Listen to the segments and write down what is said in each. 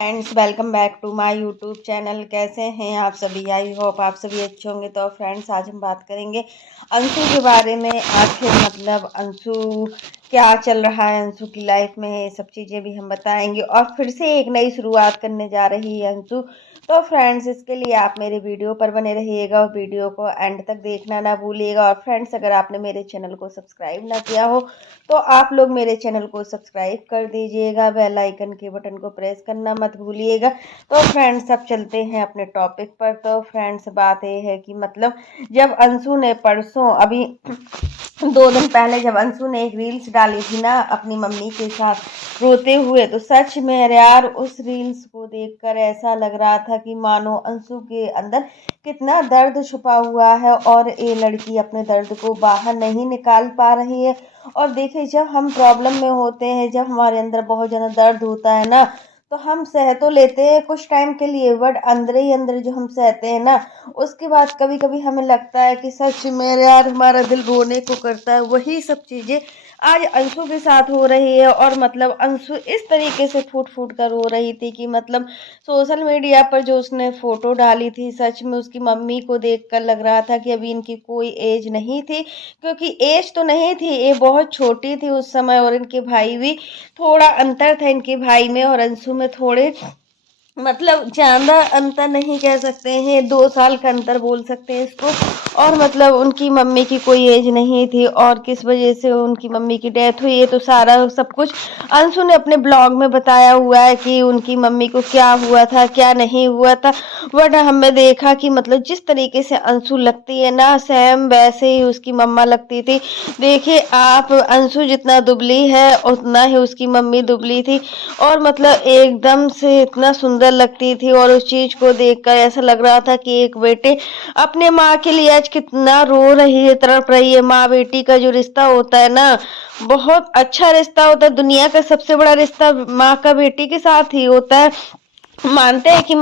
Friends, welcome back to my YouTube channel. कैसे हैं आप सभी? आई होप आप सभी अच्छे होंगे। तो फ्रेंड्स, आज हम बात करेंगे अंशु के बारे में। आखिर अंशु क्या चल रहा है अंशु की लाइफ में, ये सब चीज़ें भी हम बताएंगे। और फिर से एक नई शुरुआत करने जा रही है अंशु। तो फ्रेंड्स, इसके लिए आप मेरे वीडियो पर बने रहिएगा और वीडियो को एंड तक देखना ना भूलिएगा। और फ्रेंड्स, अगर आपने मेरे चैनल को सब्सक्राइब ना किया हो तो आप लोग मेरे चैनल को सब्सक्राइब कर दीजिएगा, बेल आइकन के बटन को प्रेस करना मत भूलिएगा। तो फ्रेंड्स, अब चलते हैं अपने टॉपिक पर। तो फ्रेंड्स, बात ये है कि जब अंशु ने परसों अभी 2 दिन पहले जब अंशु ने एक रील्स डाली थी ना अपनी मम्मी के साथ रोते हुए, तो सच में यार उस रील्स को देखकर ऐसा लग रहा था कि मानो अंशु के अंदर कितना दर्द छुपा हुआ है और ये लड़की अपने दर्द को बाहर नहीं निकाल पा रही है। और देखिए, जब हम प्रॉब्लम में होते हैं, जब हमारे अंदर बहुत ज़्यादा दर्द होता है ना, तो हम सह तो लेते हैं कुछ टाइम के लिए, बट अंदर ही अंदर जो हम सहते हैं ना, उसके बाद कभी कभी हमें लगता है कि सच में यार हमारा दिल रोने को करता है। वही सब चीज़ें आज अंशु के साथ हो रही है। और अंशु इस तरीके से फूट फूट कर रो रही थी कि सोशल मीडिया पर जो उसने फोटो डाली थी, सच में उसकी मम्मी को देखकर लग रहा था कि अभी इनकी कोई एज नहीं थी, क्योंकि एज तो नहीं थी, ये बहुत छोटी थी उस समय। और इनके भाई भी, थोड़ा अंतर था इनके भाई में और अंशु में, थोड़े ज़्यादा अंतर नहीं कह सकते हैं, 2 साल का अंतर बोल सकते हैं इसको। और उनकी मम्मी की कोई एज नहीं थी और किस वजह से उनकी मम्मी की डेथ हुई, ये तो सारा सब कुछ अंशु ने अपने ब्लॉग में बताया हुआ है कि उनकी मम्मी को क्या हुआ था क्या नहीं हुआ था। बट हमने देखा कि जिस तरीके से अंशु लगती है ना, सेम वैसे ही उसकी मम्मा लगती थी। देखिए आप, अंशु जितना दुबली है उतना ही उसकी मम्मी दुबली थी। और एकदम से इतना सुंदर लगती थी। और उस चीज को देखकर ऐसा लग रहा था कि एक बेटे अपने माँ के लिए आज कितना रो रही है, तड़प रही है। माँ बेटी का जो रिश्ता होता है ना, बहुत अच्छा रिश्ता होता है। दुनिया का सबसे बड़ा रिश्ता माँ का बेटी के साथ ही होता है। मानते हैं कि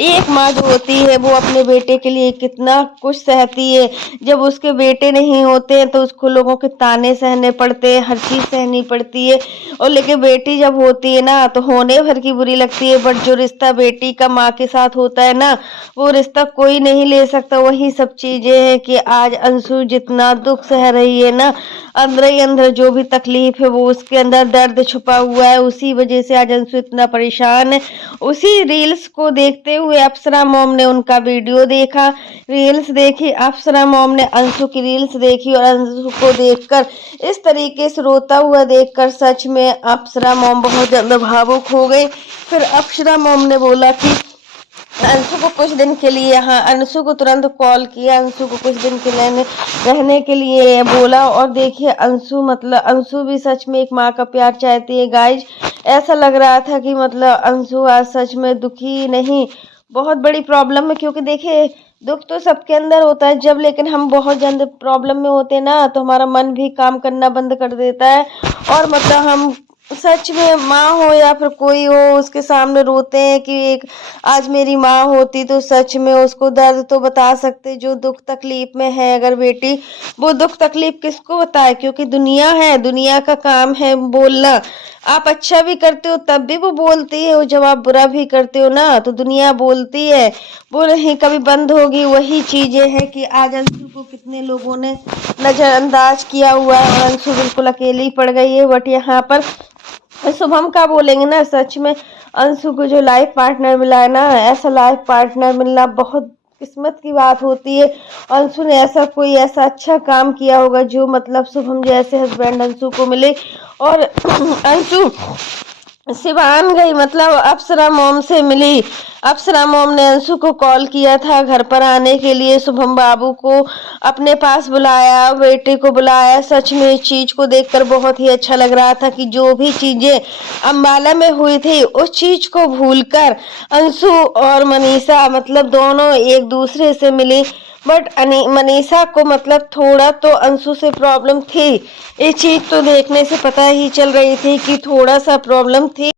एक माँ जो होती है वो अपने बेटे के लिए कितना कुछ सहती है। जब उसके बेटे नहीं होते हैं तो उसको लोगों के ताने सहने पड़ते हैं, हर चीज सहनी पड़ती है। और लेकिन बेटी जब होती है ना तो होने भर की बुरी लगती है, बट जो रिश्ता बेटी का माँ के साथ होता है ना, वो रिश्ता कोई नहीं ले सकता। वही सब चीजें हैं कि आज अंशु जितना दुख सह रही है ना, अंदर ही अंदर जो भी तकलीफ है वो उसके अंदर दर्द छुपा हुआ है, उसी वजह से आज अंशु इतना परेशान है। उसी रील्स को देखते हुए अप्सरा मॉम ने उनका वीडियो देखा, रील्स देखी। अप्सरा मॉम ने अंशु की रील्स देखी और अंशु को देखकर, इस तरीके से रोता हुआ देखकर सच में अप्सरा मॉम बहुत ज्यादा भावुक हो गई। फिर अप्सरा मॉम ने बोला कि अंशु को कुछ दिन के लिए, हाँ, अंशु को तुरंत कॉल किया, अंशु को कुछ दिन के लिए रहने के लिए बोला। और देखिए अंशु अंशु भी सच में एक माँ का प्यार चाहती है गाइज। ऐसा लग रहा था कि अंशु आज सच में दुखी नहीं, बहुत बड़ी प्रॉब्लम में। क्योंकि देखिए, दुख तो सबके अंदर होता है जब, लेकिन हम बहुत ज्यादा प्रॉब्लम में होते हैं ना, तो हमारा मन भी काम करना बंद कर देता है। और हम सच में, माँ हो या फिर कोई हो, उसके सामने रोते हैं कि एक आज मेरी माँ होती तो सच में उसको दर्द तो बता सकते जो दुख तकलीफ में है। अगर बेटी, वो दुख तकलीफ किसको बताए, क्योंकि दुनिया है, दुनिया का काम है बोलना। आप अच्छा भी करते हो तब भी वो बोलती है, जब आप बुरा भी करते हो ना तो दुनिया बोलती है, वो नहीं कभी बंद होगी। वही चीजें हैं कि आज अंशु को कितने लोगों ने नजरअंदाज किया हुआ है और अंशु बिल्कुल अकेली पड़ गई है। बट यहाँ पर शुभम का बोलेंगे ना, सच में अंशु को जो लाइफ पार्टनर मिला है ना, ऐसा लाइफ पार्टनर मिलना बहुत किस्मत की बात होती है। अंशु ने ऐसा कोई ऐसा अच्छा काम किया होगा जो शुभम जैसे हस्बैंड अंशु को मिले। और अंशु सिवान गई, अप्सरा मोम से मिली। अप्सरा मोम ने अंशु को कॉल किया था घर पर आने के लिए, शुभम बाबू को अपने पास बुलाया, बेटे को बुलाया। सच में इस चीज को देखकर बहुत ही अच्छा लग रहा था कि जो भी चीजें अम्बाला में हुई थी उस चीज को भूलकर अंशु और मनीषा दोनों एक दूसरे से मिली। बट मनीषा को थोड़ा तो अंशु से प्रॉब्लम थी, ये चीज तो देखने से पता ही चल रही थी कि थोड़ा सा प्रॉब्लम थी।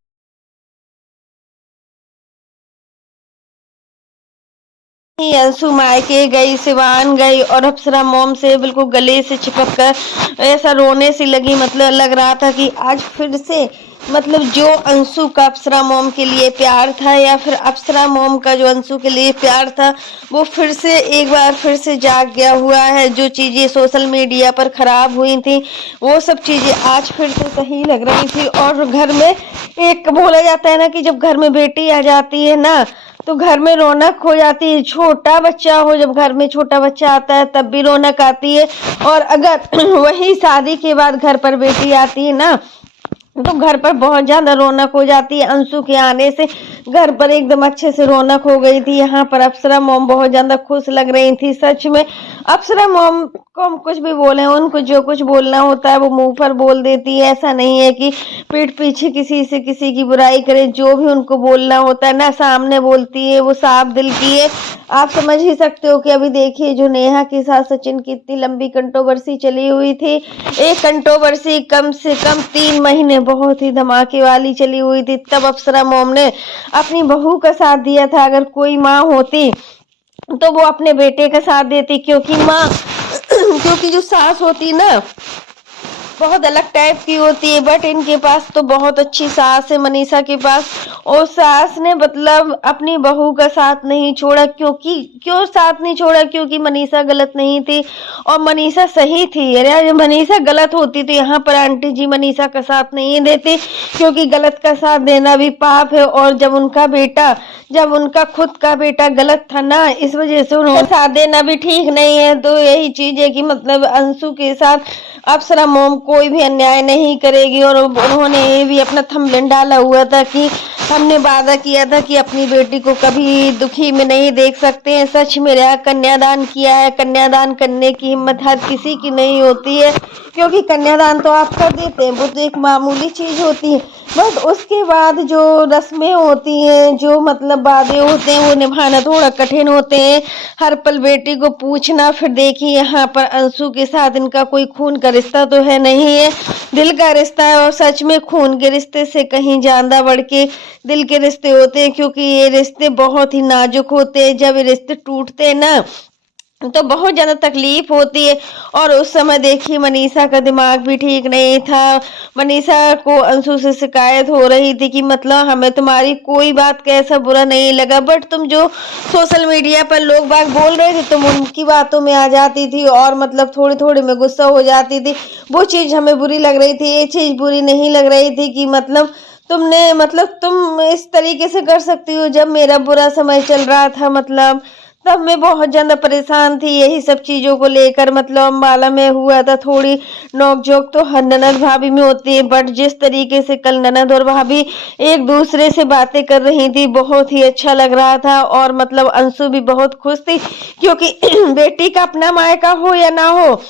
अंशु मायके गई, सिवान गई और अप्सरा मोम से बिल्कुल गले से चिपक कर ऐसा रोने सी लगी। लग रहा था कि आज फिर से मतलब जो अंशु का अप्सरा मॉम के लिए प्यार था या फिर अप्सरा मॉम का जो अंशु के लिए प्यार था वो फिर से एक बार फिर से जाग गया हुआ है। जो चीज़ें सोशल मीडिया पर खराब हुई थी वो सब चीज़ें आज फिर से सही लग रही थी। और घर में एक बोला जाता है ना कि जब घर में बेटी आ जाती है ना तो घर में रौनक हो जाती है। छोटा बच्चा हो, जब घर में छोटा बच्चा आता है तब भी रौनक आती है। और अगर वही शादी के बाद घर पर बेटी आती है ना तो घर पर बहुत ज्यादा रौनक हो जाती है। अंशु के आने से घर पर एकदम अच्छे से रौनक हो गई थी। यहाँ पर अप्सरा मॉम बहुत ज्यादा खुश लग रही थी। सच में अप्सरा मॉम को हम कुछ भी बोले, उनको जो कुछ बोलना होता है वो मुंह पर बोल देती है। ऐसा नहीं है कि पीठ पीछे किसी से किसी की बुराई करे। जो भी उनको बोलना होता है ना सामने बोलती है, वो साफ दिल की है। आप समझ ही सकते हो कि अभी देखिए जो नेहा के साथ सचिन की इतनी लंबी कंट्रोवर्सी चली हुई थी। एक कंट्रोवर्सी कम से कम 3 महीने बहुत ही धमाके वाली चली हुई थी। तब अप्सरा मॉम ने अपनी बहू का साथ दिया था। अगर कोई माँ होती तो वो अपने बेटे का साथ देती, क्योंकि माँ क्योंकि जो सास होती ना बहुत अलग टाइप की होती है। बट इनके पास तो बहुत अच्छी सास है मनीषा के पास। और सास ने मतलब अपनी बहू का साथ नहीं छोड़ा। क्यों साथ नहीं छोड़ा? क्योंकि मनीषा गलत नहीं थी और मनीषा सही थी। अरे मनीषा गलत होती तो यहाँ पर आंटी जी मनीषा का साथ नहीं देते, क्योंकि गलत का साथ देना भी पाप है। और जब उनका खुद का बेटा गलत था ना, इस वजह से उन्होंने साथ देना भी ठीक नहीं है। तो यही चीज है कि मतलब अंशु के साथ अप्सरा मॉम कोई भी अन्याय नहीं करेगी। और उन्होंने ये भी अपना थंबनेल डाला हुआ था कि हमने वादा किया था कि अपनी बेटी को कभी दुखी में नहीं देख सकते हैं। सच में कन्यादान किया है। कन्यादान करने की हिम्मत हर किसी की नहीं होती है, क्योंकि कन्यादान तो आप कर देते हैं, वो तो एक मामूली चीज होती है। बट उसके बाद जो रस्में होती हैं, जो मतलब वादे होते हैं, वो निभाना थोड़ा कठिन होते हैं। हर पल बेटी को पूछना। फिर देखिए यहाँ पर अंशु के साथ इनका कोई खून का रिश्ता तो है नहीं है, दिल का रिश्ता है। और सच में खून के रिश्ते से कहीं ज्यादा बढ़ के दिल के रिश्ते होते हैं, क्योंकि ये रिश्ते बहुत ही नाजुक होते हैं। जब ये रिश्ते टूटते हैं ना तो बहुत ज्यादा तकलीफ होती है। और उस समय देखिए मनीषा का दिमाग भी ठीक नहीं था। मनीषा को अंशु से शिकायत हो रही थी कि मतलब हमें तुम्हारी कोई बात का ऐसा बुरा नहीं लगा, बट तुम जो सोशल मीडिया पर लोग बाग बोल रहे थे तुम उनकी बातों में आ जाती थी और मतलब थोड़ी थोड़ी में गुस्सा हो जाती थी। वो चीज हमें बुरी लग रही थी। ये चीज बुरी नहीं लग रही थी कि मतलब तुम इस तरीके से कर सकती हो। जब मेरा बुरा समय चल रहा था मतलब तब मैं बहुत ज्यादा परेशान थी यही सब चीजों को लेकर। मतलब अम्बाला में हुआ था, थोड़ी नोकझोंक तो हर ननद भाभी में होती है, बट जिस तरीके से कल ननद और भाभी एक दूसरे से बातें कर रही थी बहुत ही अच्छा लग रहा था। और मतलब अंशु भी बहुत खुश थी, क्योंकि बेटी का अपना मायका हो या ना हो,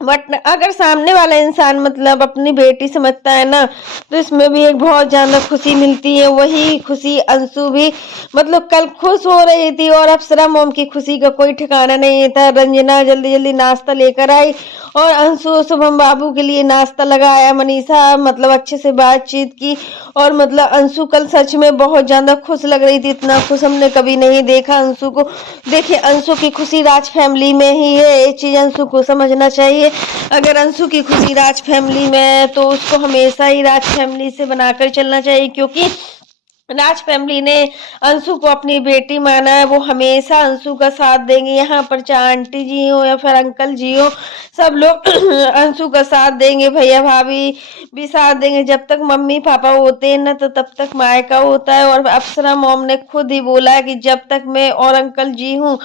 बट अगर सामने वाला इंसान मतलब अपनी बेटी समझता है ना तो इसमें भी एक बहुत ज्यादा खुशी मिलती है। वही खुशी अंशु भी मतलब कल खुश हो रही थी। और अप्सरा मोम की खुशी का कोई ठिकाना नहीं था। रंजना जल्दी जल्दी नाश्ता लेकर आई और अंशु शुभम बाबू के लिए नाश्ता लगाया। मनीषा मतलब अच्छे से बातचीत की। और मतलब अंशु कल सच में बहुत ज्यादा खुश लग रही थी। इतना खुश हमने कभी नहीं देखा अंशु को। देखिए अंशु की खुशी राज फैमिली में ही है, ये चीज अंशु को समझना चाहिए। अगर अंशु की खुशी राज फैमिली में है तो उसको हमेशा ही राज फैमिली से बनाकर चलना चाहिए, क्योंकि राज फैमिली ने अंशु को अपनी बेटी माना है। वो हमेशा अंशु का साथ देंगे। यहाँ पर चाहे आंटी जी हो या फिर अंकल जी हो, सब लोग अंशु का साथ देंगे। भैया भाभी भी साथ देंगे। जब तक मम्मी पापा होते हैं ना तो तब तक मायका होता है। और अप्सरा मॉम ने खुद ही बोला है कि जब तक मैं और अंकल जी हूँ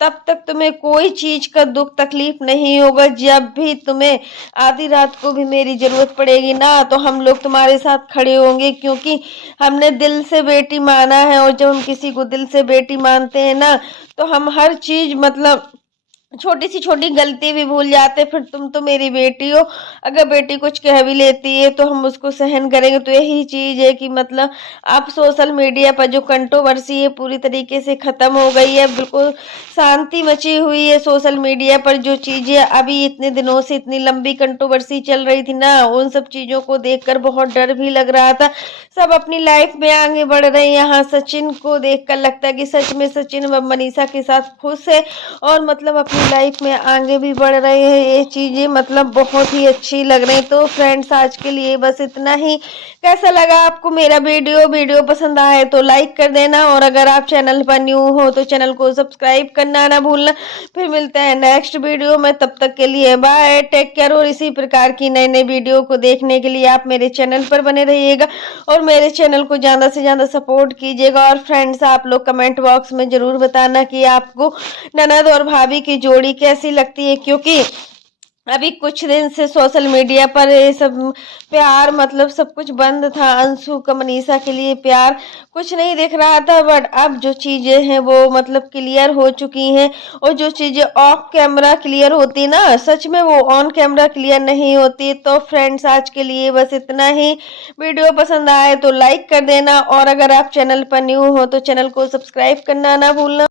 तब तक तुम्हें कोई चीज का दुख तकलीफ नहीं होगा। जब भी तुम्हें आधी रात को भी मेरी जरूरत पड़ेगी ना तो हम लोग तुम्हारे साथ खड़े होंगे, क्योंकि हमने दिल से बेटी माना है। और जब हम किसी को दिल से बेटी मानते हैं ना तो हम हर चीज मतलब छोटी सी छोटी गलती भी भूल जाते। फिर तुम तो मेरी बेटी हो, अगर बेटी कुछ कह भी लेती है तो हम उसको सहन करेंगे। तो यही चीज है कि मतलब अब सोशल मीडिया पर जो कंट्रोवर्सी है पूरी तरीके से खत्म हो गई है। बिल्कुल शांति मची हुई है सोशल मीडिया पर। जो चीजें अभी इतने दिनों से इतनी लंबी कंट्रोवर्सी चल रही थी ना, उन सब चीजों को देखकर बहुत डर भी लग रहा था। सब अपनी लाइफ में आगे बढ़ रहे हैं। यहाँ सचिन को देखकर लगता है कि सच में सचिन व मनीषा के साथ खुश है और मतलब अपनी अपनी लाइफ में आगे भी बढ़ रहे हैं। ये चीज़ें मतलब बहुत ही अच्छी लग रही। तो फ्रेंड्स आज के लिए बस इतना ही। कैसा लगा आपको मेरा वीडियो पसंद आए तो लाइक कर देना, और अगर आप चैनल पर न्यू हो तो चैनल को सब्सक्राइब करना ना भूलना। फिर मिलते हैं नेक्स्ट वीडियो में, तब तक के लिए बाय, टेक केयर। और इसी प्रकार की नई नई वीडियो को देखने के लिए आप मेरे चैनल पर बने रहिएगा और मेरे चैनल को ज़्यादा से ज़्यादा सपोर्ट कीजिएगा। और फ्रेंड्स आप लोग कमेंट बॉक्स में ज़रूर बताना कि आपको ननद और भाभी की जोड़ी कैसी लगती है, क्योंकि अभी कुछ दिन से सोशल मीडिया पर ये सब प्यार मतलब सब कुछ बंद था। अंशु का मनीषा के लिए प्यार कुछ नहीं दिख रहा था, बट अब जो चीज़ें हैं वो मतलब क्लियर हो चुकी हैं। और जो चीज़ें ऑफ कैमरा क्लियर होती ना, सच में वो ऑन कैमरा क्लियर नहीं होती। तो फ्रेंड्स आज के लिए बस इतना ही। वीडियो पसंद आए तो लाइक कर देना, और अगर आप चैनल पर न्यू हो तो चैनल को सब्सक्राइब करना ना भूलना।